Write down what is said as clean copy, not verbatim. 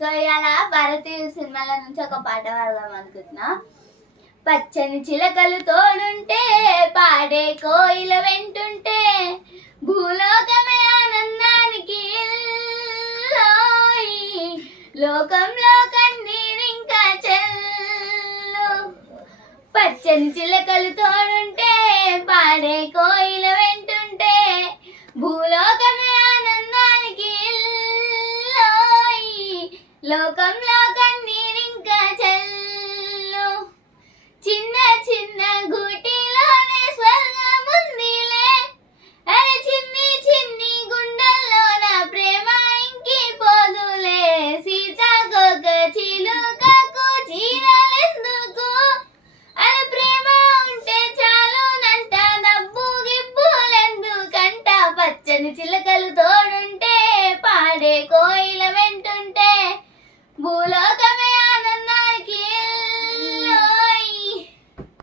So ఇవాళ భారతీయ సినిమాల నుంచి ఒక పాట పాడదాం అనుకుంటున్నా. పచ్చని చిలకలు తోడుంటే పాడే కోయిల వెంటుంటే భూలోకమే ఆనందానికి ఇల్లోయి. లోకంలో కన్నీరింకా చెల్లు. పచ్చని చిలకలు తోడుంటే పాడే కోయిల వెంటుంటే భూలోకమే ఆనందానికి ఇల్లోయి. లోకంలో కన్నీరింకా చెల్లు. చిన్న చిన్న గూటిలోనే స్వర్గముందిలే. అరే చిన్ని చిన్ని గుండెల్లో నా ప్రేమ ఇంకి పోదులే. సీతాకోక చిలుకకు చీరలెందుకు, అరే ప్రేమ ఉంటే చాలునంట డబ్బు గిబ్బులెందుకంట. పచ్చని చిలకలు తోడుంటే పాడే కోయిల వెంటుంటే భూలో